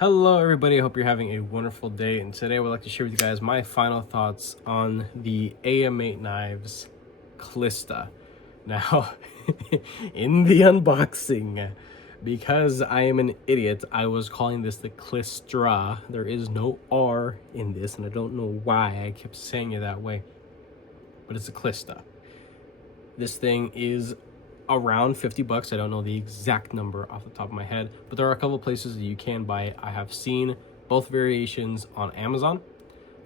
Hello everybody, I hope you're having a wonderful day, and today I would like to share with you guys my final thoughts on the AM8 Knives Kista. Now, in the unboxing, because I am an idiot, I was calling this the Klistra. There is no R in this, and I don't know why I kept saying it that way, but it's a Kista. This thing is around 50 bucks. I don't know the exact number off the top of my head, but there are a couple places that you can buy it. I have seen both variations on Amazon,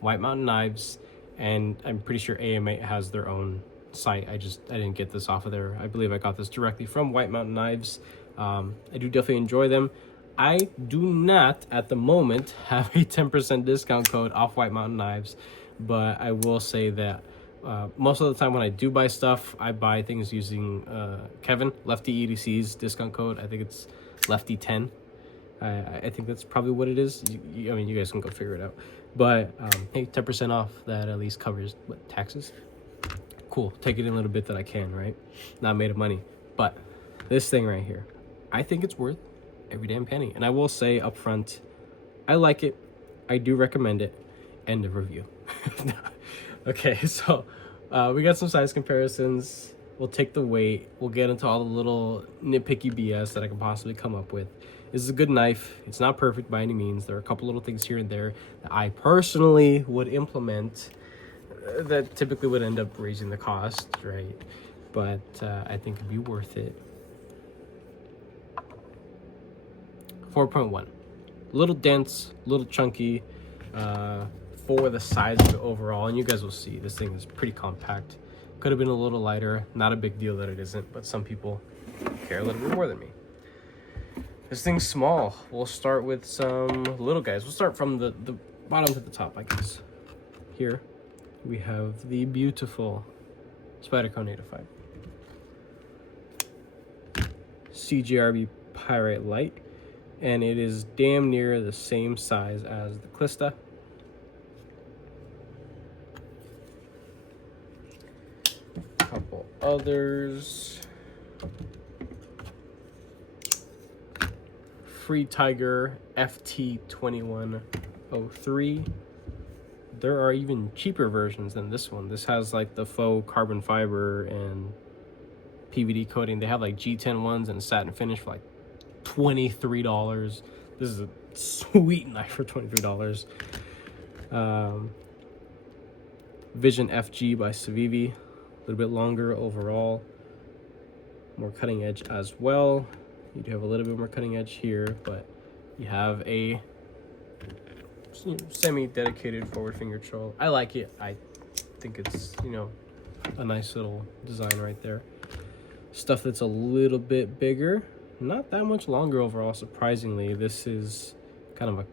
White Mountain Knives, and I'm pretty sure AM8 has their own site. I didn't get this off of there. I believe I got this directly from White Mountain Knives. I do definitely enjoy them. I do not at the moment have a 10% discount code off White Mountain Knives, but I will say that most of the time when I do buy stuff, I buy things using Kevin, Lefty EDC's discount code. I think it's Lefty10. I think that's probably what it is. I mean, you guys can go figure it out. But hey, 10% off, that at least covers what, taxes? Cool, take it in a little bit that I can, right? Not made of money. But this thing right here, I think it's worth every damn penny. And I will say up front, I like it. I do recommend it. End of review. Okay, so we got some size comparisons. We'll take the weight. We'll get into all the little nitpicky BS that I can possibly come up with. This is a good knife. It's not perfect by any means. There are a couple little things here and there that I personally would implement that typically would end up raising the cost, right? But I think it'd be worth it. 4.1. A little dense, a little chunky. For the size of it overall, and you guys will see this thing is pretty compact. Could have been a little lighter. Not a big deal that it isn't, but some people care a little bit more than me. This thing's small. We'll start with some little guys. We'll start from the bottom to the top, I guess. Here we have the beautiful Spyderco Native 5 CGRB Pyrite Light, and it is damn near the same size as the Kista. Couple others. Free Tiger FT2103. There are even cheaper versions than this one. This has like the faux carbon fiber and PVD coating. They have like G10 ones and satin finish for like $23. This is a sweet knife for $23. Vision FG by Civivi. A little bit longer overall, more cutting edge as well. You do have a little bit more cutting edge here, but you have a semi-dedicated forward finger choil. I like it. I think it's, a nice little design right there. Stuff that's a little bit bigger, not that much longer overall, surprisingly. This is kind of a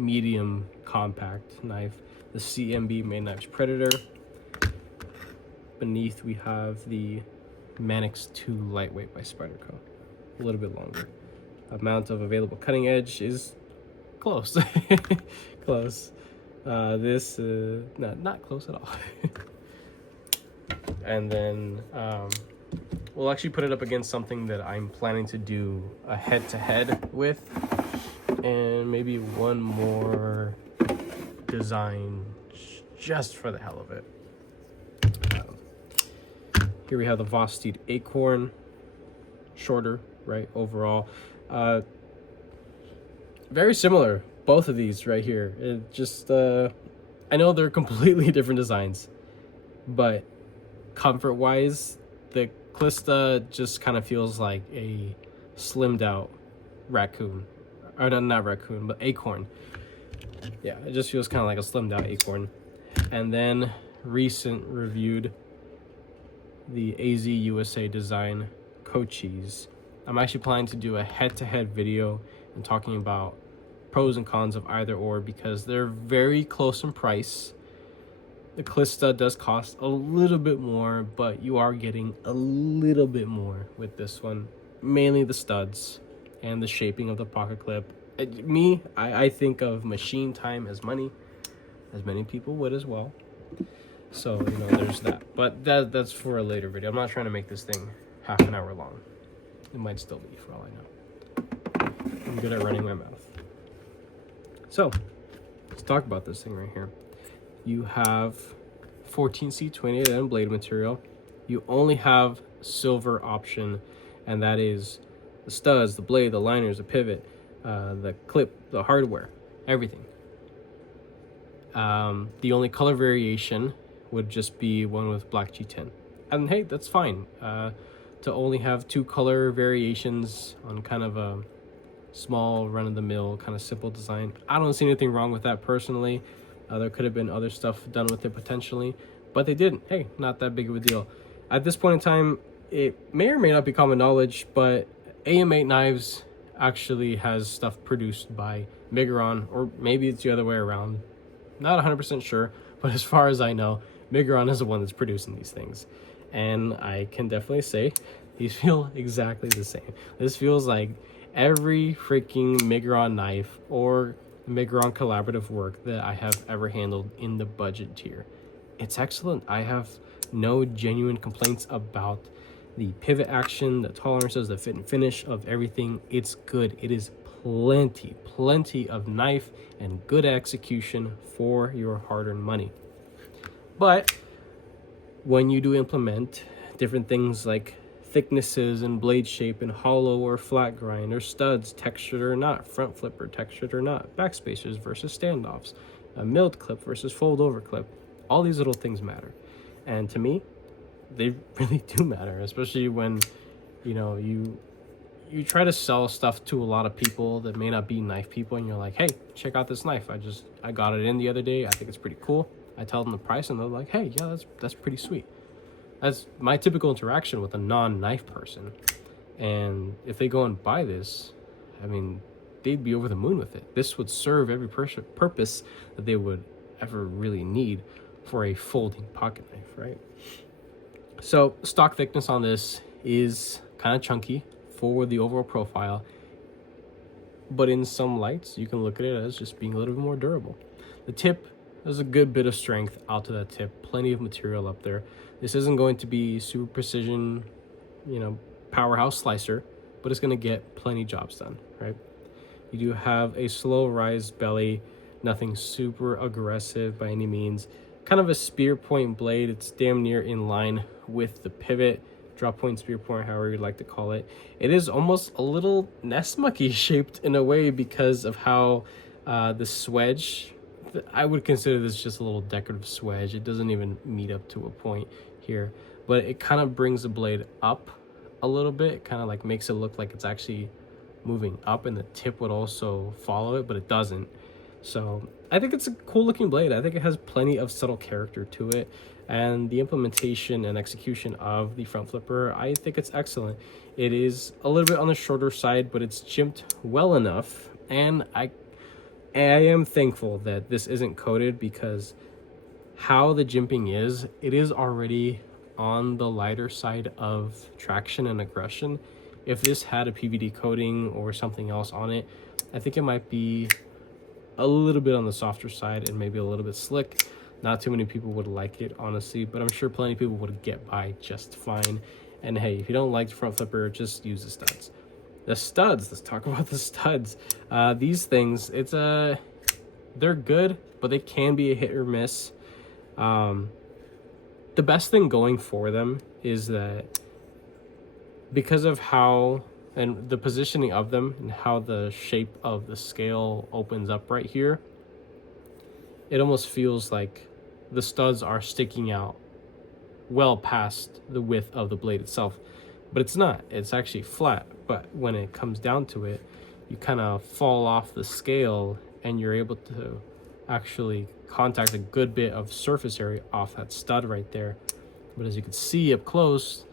medium compact knife. The CMB Main Knives Predator. Beneath we have the Manix 2 Lightweight by Spyderco. A little bit longer. Amount of available cutting edge is close. Close. This not close at all. And then we'll actually put it up against something that I'm planning to do a head-to-head with, and maybe one more design just for the hell of it. Here we have the Vosteed Acorn, shorter, right, overall. Very similar, both of these right here. It just, I know they're completely different designs, but comfort-wise, the Kista just kind of feels like a slimmed out raccoon. Or not raccoon, but acorn. Yeah, it just feels kind of like a slimmed out acorn. And then recent reviewed the AZ USA Design Cochise. I'm actually planning to do a head-to-head video and talking about pros and cons of either or, because they're very close in price. The Kista does cost a little bit more, but you are getting a little bit more with this one. Mainly the studs and the shaping of the pocket clip. I think of machine time as money, as many people would as well. So, there's that. But that's for a later video. I'm not trying to make this thing half an hour long. It might still be, for all I know. I'm good at running my mouth. So let's talk about this thing right here. You have 14C 28N blade material. You only have silver option, and that is the studs, the blade, the liners, the pivot, the clip, the hardware, everything. The only color variation would just be one with black G10. And hey, that's fine. To only have 2 color variations on kind of a small run-of-the-mill kind of simple design, I don't see anything wrong with that personally. There could have been other stuff done with it potentially, but they didn't. Hey, not that big of a deal. At this point in time, it may or may not be common knowledge, but AM8 Knives actually has stuff produced by Migron, or maybe it's the other way around. Not 100% sure, but as far as I know, Migron is the one that's producing these things. And I can definitely say these feel exactly the same. This feels like every freaking Migron knife or Migron collaborative work that I have ever handled in the budget tier. It's excellent. I have no genuine complaints about the pivot action, the tolerances, the fit and finish of everything. It's good. It is plenty of knife and good execution for your hard-earned money. But when you do implement different things like thicknesses and blade shape and hollow or flat grind or studs, textured or not, front flipper, textured or not, backspacers versus standoffs, a milled clip versus fold over clip, all these little things matter. And to me, they really do matter, especially when, you know, you try to sell stuff to a lot of people that may not be knife people, and you're like, hey, check out this knife. I got it in the other day. I think it's pretty cool. I tell them the price and they're like, hey, yeah, that's pretty sweet. That's my typical interaction with a non-knife person. And if they go and buy this, I mean, they'd be over the moon with it. This would serve every purpose that they would ever really need for a folding pocket knife, right? So stock thickness on this is kind of chunky for the overall profile, but in some lights, you can look at it as just being a little bit more durable. The tip, there's a good bit of strength out to that tip, plenty of material up there. This isn't going to be super precision, you know, powerhouse slicer, but it's going to get plenty jobs done, right? You do have a slow rise belly, nothing super aggressive by any means. Kind of a spear point blade. It's damn near in line with the pivot, drop point, spear point, however you'd like to call it. It is almost a little nest monkey shaped in a way because of how the swedge, I would consider this just a little decorative swedge. It doesn't even meet up to a point here, but it kind of brings the blade up a little bit. It kind of like makes it look like it's actually moving up, and the tip would also follow it, but it doesn't. So I think it's a cool looking blade. I think it has plenty of subtle character to it, and the implementation and execution of the front flipper, I think it's excellent. It is a little bit on the shorter side, but it's jimped well enough, and I am thankful that this isn't coated, because how the jimping is, it is already on the lighter side of traction and aggression. If this had a PVD coating or something else on it, I think it might be a little bit on the softer side and maybe a little bit slick. Not too many people would like it, honestly, but I'm sure plenty of people would get by just fine. And hey, if you don't like the front flipper, just use the studs. The studs, let's talk about the studs. These things, they're good, but they can be a hit or miss. The best thing going for them is that because of how and the positioning of them and how the shape of the scale opens up right here, it almost feels like the studs are sticking out well past the width of the blade itself, but it's not. It's actually flat, but when it comes down to it, you kind of fall off the scale and you're able to actually contact a good bit of surface area off that stud right there. But as you can see up close,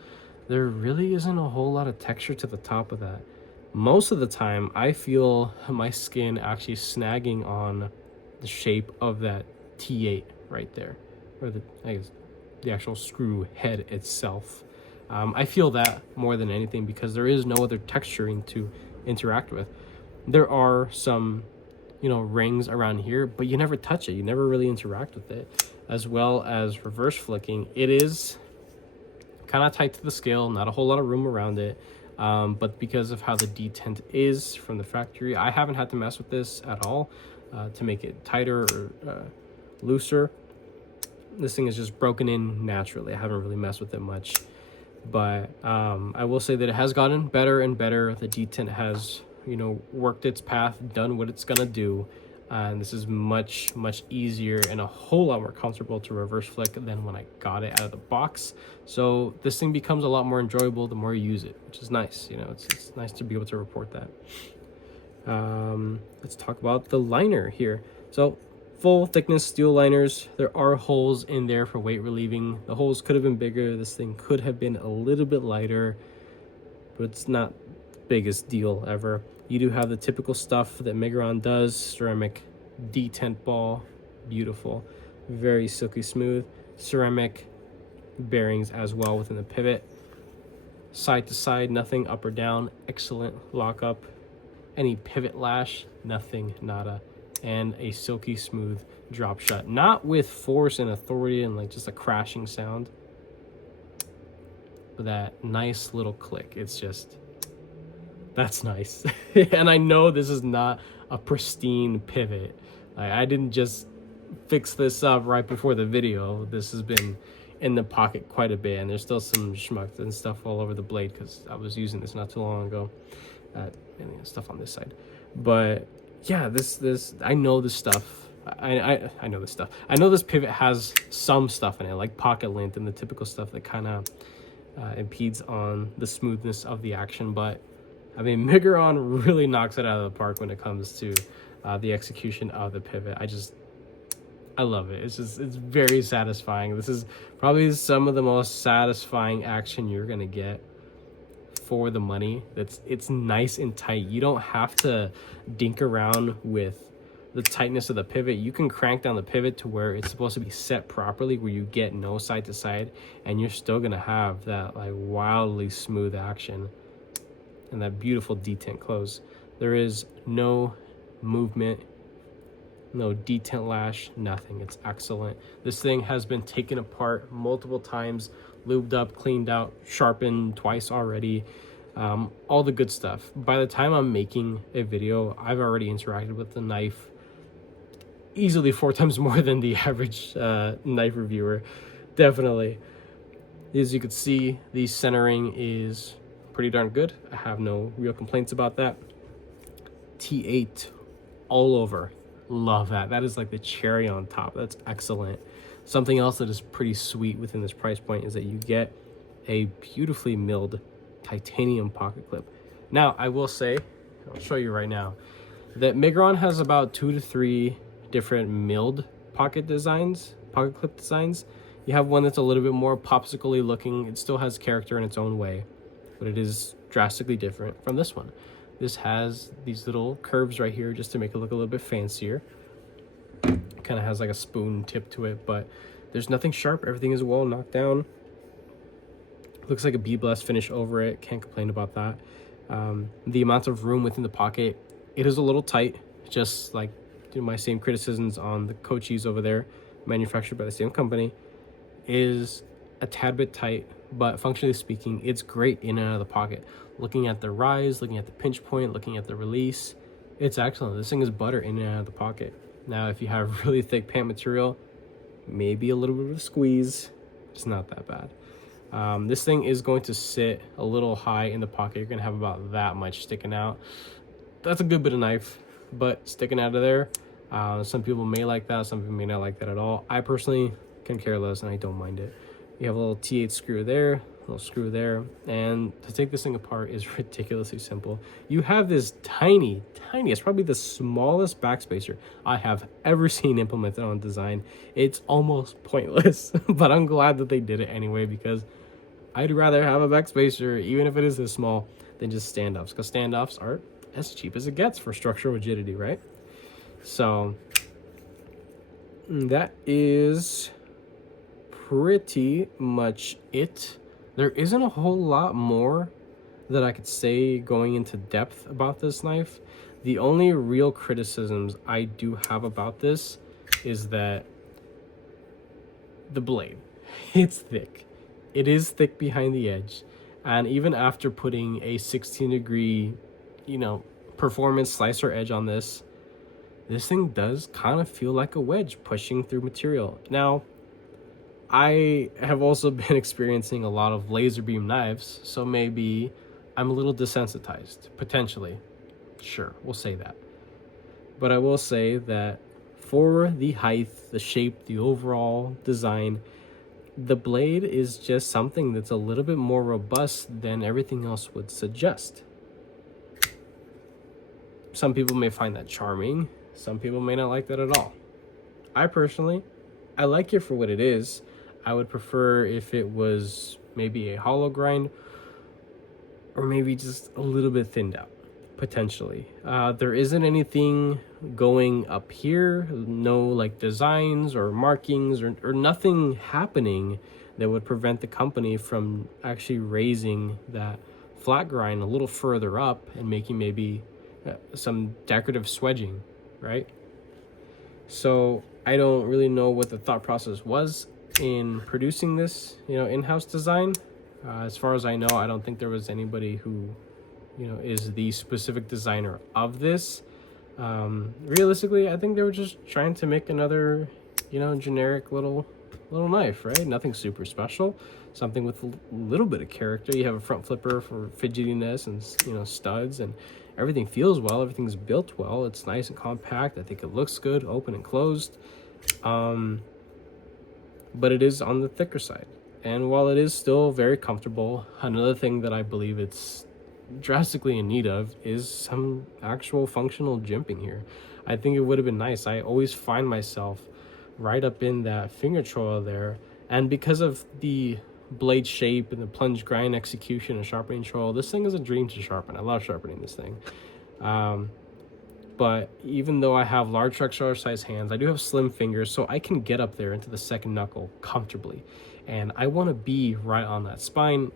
there really isn't a whole lot of texture to the top of that. Most of the time, I feel my skin actually snagging on the shape of that T8 right there, or the actual screw head itself. I feel that more than anything because there is no other texturing to interact with. There are some, rings around here, but you never touch it. You never really interact with it. As well as reverse flicking, it is kind of tight to the scale, not a whole lot of room around it. but because of how the detent is from the factory, I haven't had to mess with this at all to make it tighter or looser. This thing is just broken in naturally. I haven't really messed with it much, but I will say that it has gotten better and better. The detent has, you know, worked its path, done what it's gonna do, and this is much easier and a whole lot more comfortable to reverse flick than when I got it out of the box. So this thing becomes a lot more enjoyable the more you use it, which is nice. You know, it's nice to be able to report that. Let's talk about the liner here. So full thickness steel liners. There are holes in there for weight relieving. The holes could have been bigger. This thing could have been a little bit lighter, but it's not the biggest deal ever. You do have the typical stuff that Migron does. Ceramic detent ball, beautiful, very silky smooth. Ceramic bearings as well within the pivot. Side to side, nothing up or down. Excellent lockup. Any pivot lash, nothing, nada. And a silky smooth drop shut, not with force and authority and like just a crashing sound, but that nice little click. It's just, that's nice. And I know this is not a pristine pivot. I didn't just fix this up right before the video. This has been in the pocket quite a bit, and there's still some schmuck and stuff all over the blade because I was using this not too long ago. And stuff on this side, but yeah, this I know this stuff. I know this stuff. I know this pivot has some stuff in it, like pocket lint and the typical stuff that kind of impedes on the smoothness of the action. But I mean, Migron really knocks it out of the park when it comes to the execution of the pivot. I love it. It's very satisfying. This is probably some of the most satisfying action you're gonna get for the money. It's nice and tight. You don't have to dink around with the tightness of the pivot. You can crank down the pivot to where it's supposed to be set properly, where you get no side to side, and you're still gonna have that like wildly smooth action and that beautiful detent close. There is no movement, no detent lash, nothing. It's excellent. This thing has been taken apart multiple times, lubed up, cleaned out, sharpened twice already, all the good stuff. By the time I'm making a video, I've already interacted with the knife easily 4 times more than the average knife reviewer, definitely. As you can see, the centering is pretty darn good. I have no real complaints about that. T8 all over, love that. That is like the cherry on top. That's excellent. Something else that is pretty sweet within this price point is that you get a beautifully milled titanium pocket clip. Now, I will say, I'll show you right now, that Migron has about 2 to 3 different milled pocket clip designs. You have one that's a little bit more popsicle-y looking. It still has character in its own way, but it is drastically different from this one. This has these little curves right here just to make it look a little bit fancier. Kind of has like a spoon tip to it, but there's nothing sharp. Everything is well knocked down. Looks like a bead-blessed finish over it. Can't complain about that. The amount of room within the pocket, it is a little tight, just like my same criticisms on the Cochise over there, manufactured by the same company, is a tad bit tight, but functionally speaking, it's great in and out of the pocket. Looking at the rise, looking at the pinch point, looking at the release, it's excellent. This thing is butter in and out of the pocket. Now, if you have really thick pant material, maybe a little bit of a squeeze. It's not that bad. This thing is going to sit a little high in the pocket. You're going to have about that much sticking out. That's a good bit of knife, but sticking out of there, some people may like that. Some people may not like that at all. I personally can care less, and I don't mind it. You have a little T8 screw there, a little screw there, and to take this thing apart is ridiculously simple. You have this tiny, it's probably the smallest backspacer I have ever seen implemented on design. It's almost pointless, but I'm glad that they did it anyway, because I'd rather have a backspacer, even if it is this small, than just standoffs, because standoffs are as cheap as it gets for structural rigidity, right? So that is pretty much it. There isn't a whole lot more that I could say going into depth about this knife. The only real criticisms I do have about this is that the blade, it's thick. It is thick behind the edge. And even after putting a 16-degree, performance slicer edge on this thing does kind of feel like a wedge pushing through material. Now, I have also been experiencing a lot of laser beam knives, so maybe I'm a little desensitized, potentially. Sure, we'll say that. But I will say that for the height, the shape, the overall design, the blade is just something that's a little bit more robust than everything else would suggest. Some people may find that charming. Some people may not like that at all. I personally like it for what it is. I would prefer if it was maybe a hollow grind or maybe just a little bit thinned out, potentially. There isn't anything going up here, no like designs or markings or nothing happening that would prevent the company from actually raising that flat grind a little further up and making maybe some decorative swedging, right? So I don't really know what the thought process was in producing this, in-house design. As far as I know, I don't think there was anybody who, is the specific designer of this. Realistically, I think they were just trying to make another, generic little knife, right? Nothing super special. Something with a little bit of character. You have a front flipper for fidgetiness and, studs, and everything feels well. Everything's built well. It's nice and compact. I think it looks good, open and closed. But it is on the thicker side. And while it is still very comfortable, another thing that I believe it's drastically in need of is some actual functional jimping here. I think it would have been nice. I always find myself right up in that finger choil there. And because of the blade shape and the plunge grind execution and sharpening choil, this thing is a dream to sharpen. I love sharpening this thing. But even though I have large truck size hands, I do have slim fingers, so I can get up there into the second knuckle comfortably. And I want to be right on that spine,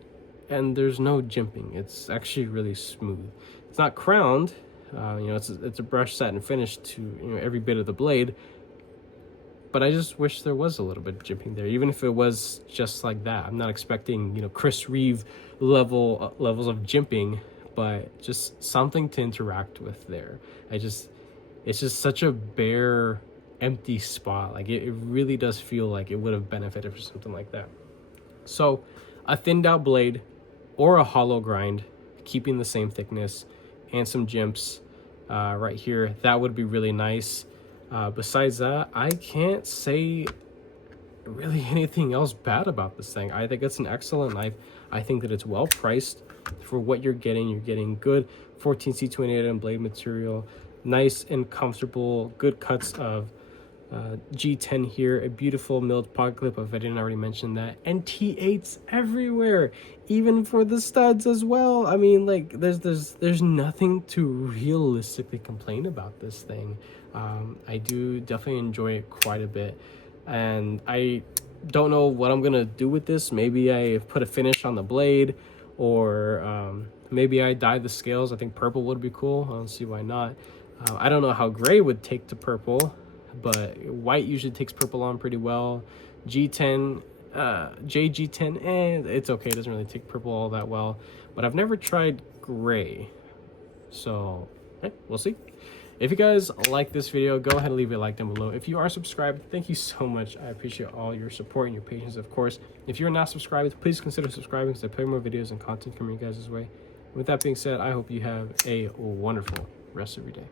and there's no jimping. It's actually really smooth. It's not crowned, it's a brush set and finish to every bit of the blade. But I just wish there was a little bit of jimping there, even if it was just like that. I'm not expecting Chris Reeve levels of jimping, but just something to interact with there. It's just such a bare, empty spot. Like it really does feel like it would have benefited from something like that. So a thinned out blade or a hollow grind, keeping the same thickness, and some jimps right here, that would be really nice. Besides that, I can't say really anything else bad about this thing. I think it's an excellent knife. I think that it's well priced for what you're getting. You're getting good 14C28M blade material, nice and comfortable, good cuts of G10 here, a beautiful milled pocket clip, if I didn't already mention that, and T8s everywhere, even for the studs as well. I mean, like, there's nothing to realistically complain about this thing. I do definitely enjoy it quite a bit, and I don't know what I'm gonna do with this. Maybe I put a finish on the blade, or maybe I dye the scales. I think purple would be cool. I don't see why not. I don't know how gray would take to purple, but white usually takes purple on pretty well. G10, JG10, it's okay. It doesn't really take purple all that well, but I've never tried gray, so we'll see. If you guys like this video, go ahead and leave a like down below. If you are subscribed, thank you so much. I appreciate all your support and your patience, of course. If you're not subscribed, please consider subscribing, because I put more videos and content coming your guys' way. With that being said, I hope you have a wonderful rest of your day.